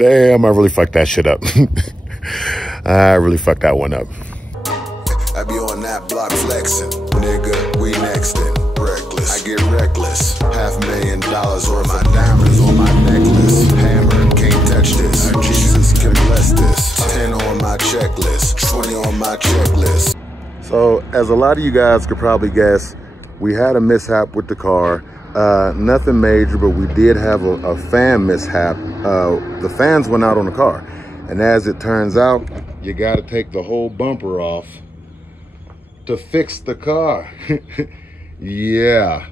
Damn, I really fucked that shit up. I really fucked that one up. I be on that block flexing. Nigga, we next in. Reckless. I get reckless. $500,000 or my diamonds on my necklace. Hammer, can't touch this. Jesus can bless this. 10 on my checklist. 20 on my checklist. So, as a lot of you guys could probably guess, we had a mishap with the car. Nothing major, but we did have a fan mishap. The fans went out on the car. And as it turns out, you got to take the whole bumper off to fix the car. Yeah.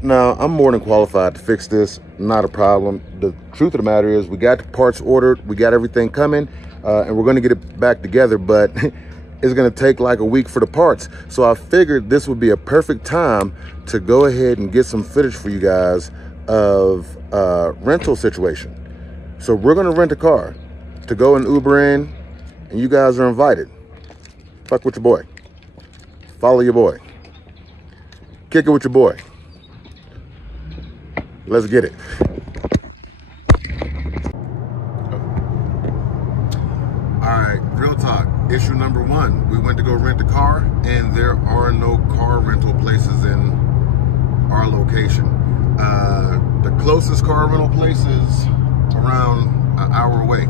Now, I'm more than qualified to fix this. Not a problem. The truth of the matter is we got the parts ordered. We got everything coming. And we're going to get it back together. But it's going to take like a week for the parts. So I figured this would be a perfect time to go ahead and get some footage for you guys of rental situation. So we're going to rent a car to go and Uber in. And you guys are invited. Fuck with your boy. Follow your boy. Kick it with your boy. Let's get it. All right, real talk. Issue number one. We went to go rent a car, and there are no car rental places in our location. The closest car rental place is around an hour away.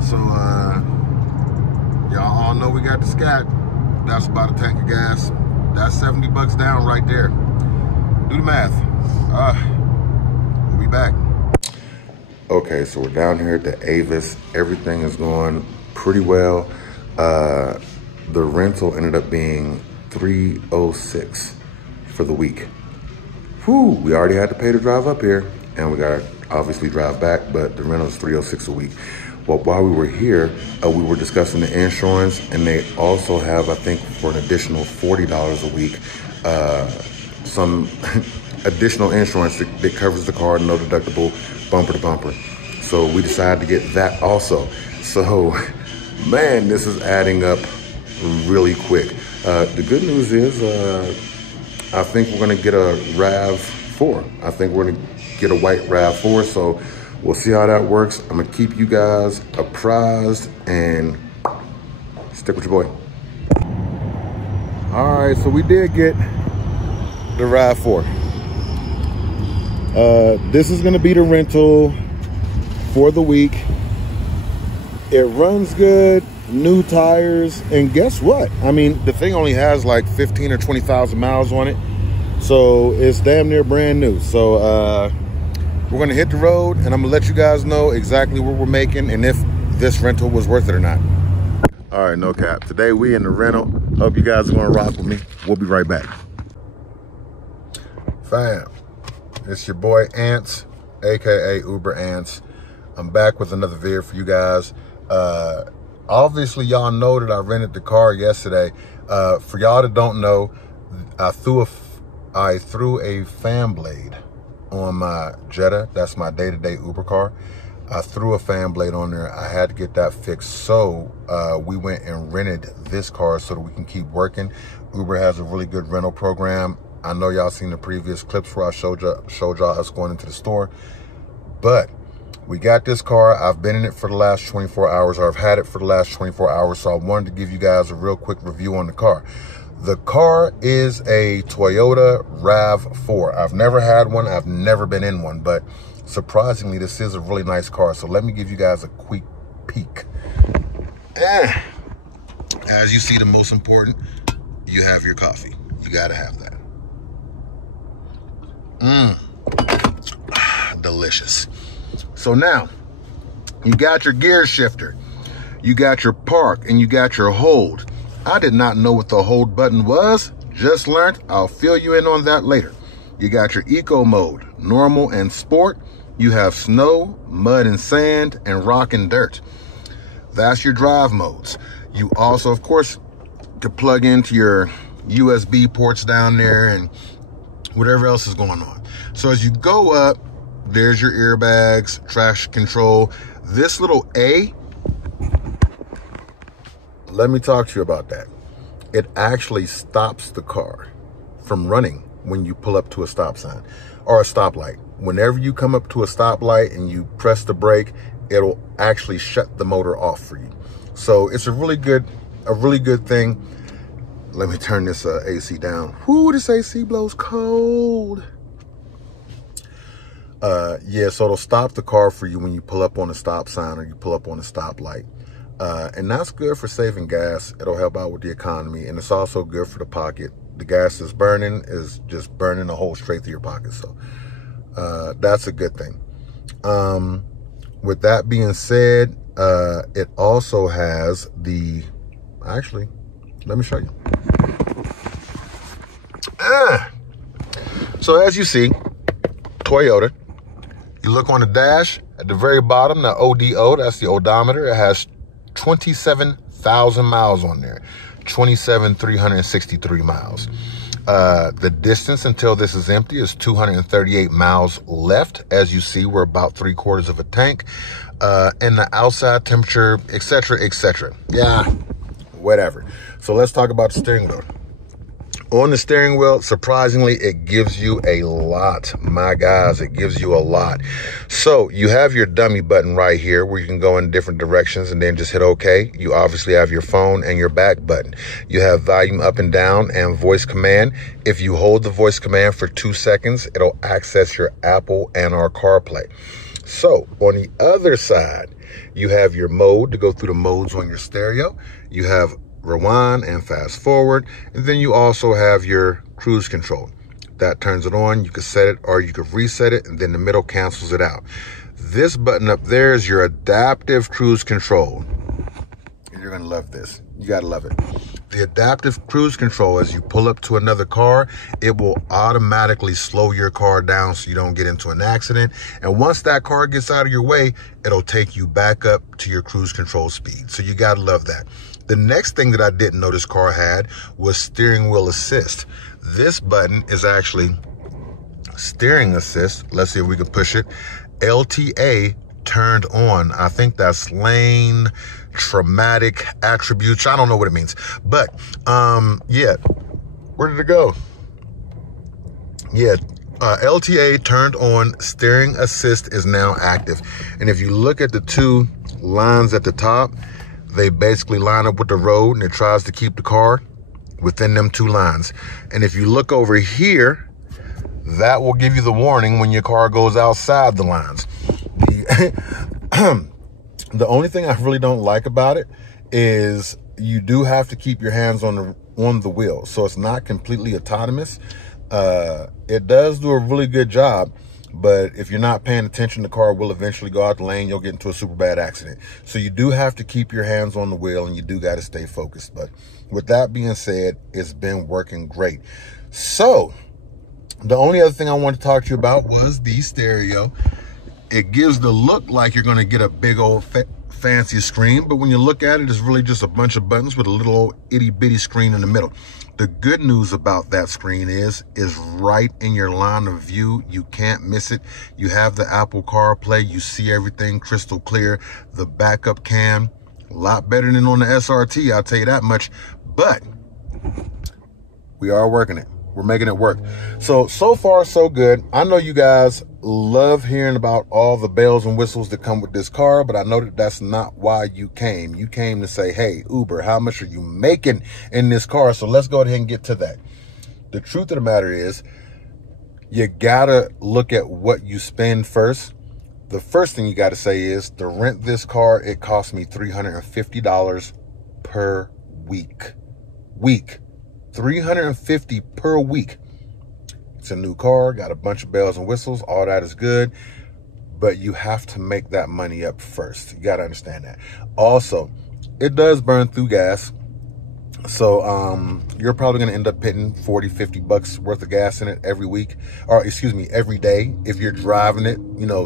So, y'all all know we got the scat. That's about a tank of gas. That's 70 bucks down right there. Do the math. We'll be back. Okay, so we're down here at the Avis. Everything is going pretty well. The rental ended up being $306 for the week. Whew, we already had to pay to drive up here, and we got to obviously drive back, but the rental is $306 a week. Well, while we were here, we were discussing the insurance, and they also have, I think, for an additional $40 a week, some additional insurance that covers the car, no deductible, bumper to bumper. So we decided to get that also. So, man, this is adding up really quick. The good news is, I think we're gonna get a RAV4. I think we're gonna get a white RAV4, so we'll see how that works. I'm gonna keep you guys apprised and stick with your boy. All right, so we did get the RAV4. This is gonna be the rental for the week. It runs good, new tires, and guess what? I mean, the thing only has like 15 or 20,000 miles on it. So it's damn near brand new. So we're gonna hit the road, and I'm gonna let you guys know exactly what we're making and if this rental was worth it or not. All right, no cap. Today we in the rental. Hope you guys are gonna rock with me. We'll be right back. Fam, it's your boy Ants, AKA Uber Ants. I'm back with another video for you guys. Obviously y'all know that I rented the car yesterday. For y'all that don't know, I threw a fan blade on my Jetta. That's my day-to-day Uber car. I threw a fan blade on there. I had to get that fixed. So we went and rented this car so that we can keep working. Uber has a really good rental program. I know y'all seen the previous clips where I showed y'all us going into the store. But we got this car. I've been in it for the last 24 hours, or I've had it for the last 24 hours. So I wanted to give you guys a real quick review on the car. The car is a Toyota RAV4. I've never had one. I've never been in one, but surprisingly, this is a really nice car. So let me give you guys a quick peek. As you see, the most important, you have your coffee. You gotta have that. Delicious. So now, you got your gear shifter, you got your park, and you got your hold. I did not know what the hold button was. Just learned. I'll fill you in on that later. You got your eco mode, normal and sport. You have snow, mud and sand, and rock and dirt. That's your drive modes. You also, of course, can plug into your USB ports down there and whatever else is going on. So as you go up, there's your airbags, traction control. This little A, let me talk to you about that. It actually stops the car from running when you pull up to a stop sign or a stoplight. whenever you come up to a stoplight and you press the brake, it'll actually shut the motor off for you. So it's a really good thing. Let me turn this AC down. Whoo, this AC blows cold. Yeah, so it'll stop the car for you when you pull up on a stop sign or you pull up on a stoplight. And that's good for saving gas. It'll help out with the economy, and it's also good for the pocket. The gas that's burning is just burning a hole straight through your pocket. So that's a good thing. With that being said, it also has the, actually, let me show you. So as you see, Toyota, you look on the dash at the very bottom, the ODO, that's the odometer. It has 27,000 miles on there, 27,363 miles. The distance until this is empty is 238 miles left. As you see, we're about 3/4 of a tank. And the outside temperature, etc., etc. Yeah, whatever. So let's talk about the steering wheel. On the steering wheel, surprisingly, it gives you a lot. My guys, it gives you a lot. So you have your dummy button right here where you can go in different directions and then just hit OK. You obviously have your phone and your back button. You have volume up and down and voice command. If you hold the voice command for 2 seconds, it'll access your Apple and our CarPlay. So on the other side, you have your mode to go through the modes on your stereo. You have rewind and fast forward, and then you also have your cruise control. That turns it on. You can set it or you can reset it, and then the middle cancels it out. This button up there is your adaptive cruise control, and you're gonna love this. You gotta love it. The adaptive cruise control, as you pull up to another car, it will automatically slow your car down so you don't get into an accident. And once that car gets out of your way, it'll take you back up to your cruise control speed. So you gotta love that. The next thing that I didn't know this car had was steering wheel assist. This button is actually steering assist. Let's see if we can push it. LTA turned on. I think that's lane traumatic attributes. I don't know what it means, but yeah, where did it go? Yeah, LTA turned on. Steering assist is now active. And if you look at the two lines at the top, they basically line up with the road, and it tries to keep the car within them two lines. And if you look over here, that will give you the warning when your car goes outside the lines. The only thing I really don't like about it is you do have to keep your hands on the wheel. So it's not completely autonomous. It does do a really good job, but if you're not paying attention, the car will eventually go out the lane. You'll get into a super bad accident. So you do have to keep your hands on the wheel, and you do got to stay focused. But with that being said, it's been working great. So the only other thing I wanted to talk to you about was the stereo. It gives the look like you're going to get a big old fancy screen, but when you look at it, it's really just a bunch of buttons with a little old itty bitty screen in the middle. The good news about that screen is right in your line of view. You can't miss it. You have the Apple CarPlay. You see everything crystal clear. The backup cam, a lot better than on the SRT, I'll tell you that much. But we are working it. We're making it work. So far, so good. I know you guys love hearing about all the bells and whistles that come with this car, but I know that that's not why you came. You came to say, hey, Uber, how much are you making in this car? So let's go ahead and get to that. The truth of the matter is, you gotta look at what you spend first. The first thing you gotta say is, to rent this car, it cost me $350 per week. $350 per week. It's a new car, got a bunch of bells and whistles, all that is good, but you have to make that money up first. You got to understand that. Also, it does burn through gas, so you're probably going to end up putting 40, 50 bucks worth of gas in it every week, or excuse me, every day. If you're driving it,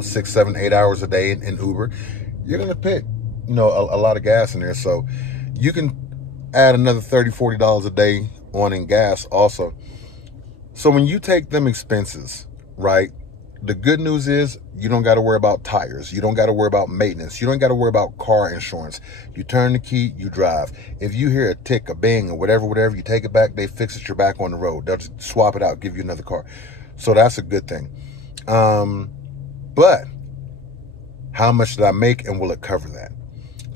6, 7, 8 hours a day in Uber, you're going to put, a lot of gas in there. So you can add another $30, $40 a day on in gas also. So when you take them expenses, right, the good news is you don't got to worry about tires. You don't got to worry about maintenance. You don't got to worry about car insurance. You turn the key, you drive. If you hear a tick, a bang, or whatever, you take it back, they fix it, you're back on the road. They'll just swap it out, give you another car. So that's a good thing. But how much did I make, and will it cover that?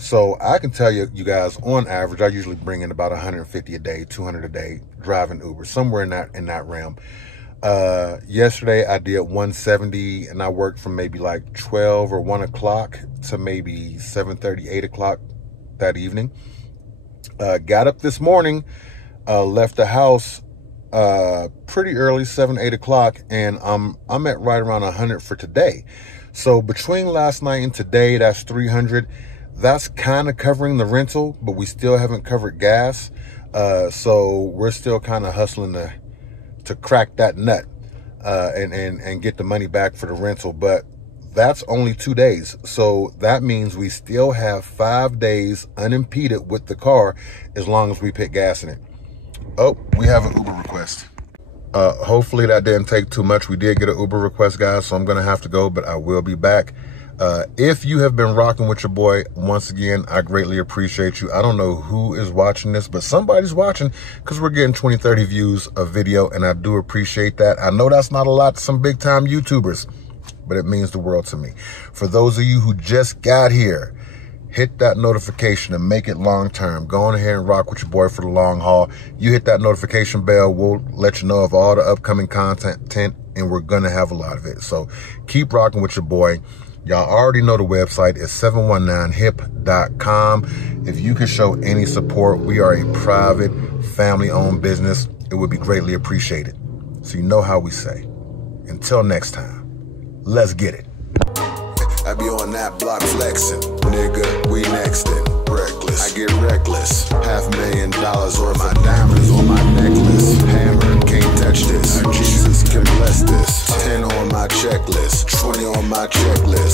So I can tell you guys, on average, I usually bring in about 150 a day, 200 a day, driving Uber, somewhere in that realm. Yesterday I did 170, and I worked from maybe like 12 or 1 o'clock to maybe 7:30, 8 o'clock that evening. Got up this morning, left the house pretty early, 7, 8 o'clock, and I'm at right around 100 for today. So between last night and today, that's 300. That's kind of covering the rental, but we still haven't covered gas. So we're still kind of hustling to crack that nut and get the money back for the rental. But that's only 2 days. So that means we still have 5 days unimpeded with the car, as long as we put gas in it. Oh, we have an Uber request. Hopefully that didn't take too much. We did get an Uber request, guys, so I'm going to have to go, but I will be back. If you have been rocking with your boy, once again, I greatly appreciate you. I don't know who is watching this, but somebody's watching, because we're getting 20, 30 views a video, and I do appreciate that. I know that's not a lot to some big time YouTubers, but it means the world to me. For those of you who just got here, hit that notification and make it long term. Go on ahead and rock with your boy for the long haul. You hit that notification bell, we'll let you know of all the upcoming content, and we're gonna have a lot of it. So keep rocking with your boy. Y'all already know the website is 719hip.com. If you could show any support, we are a private, family-owned business. It would be greatly appreciated. So you know how we say. Until next time, let's get it. I be on that block flexing, nigga, we next in, reckless. I get reckless, $500,000 or my diamonds on my necklace. Hammer, can't touch this, Jesus can bless this. 10 on my checklist, 20 on my checklist.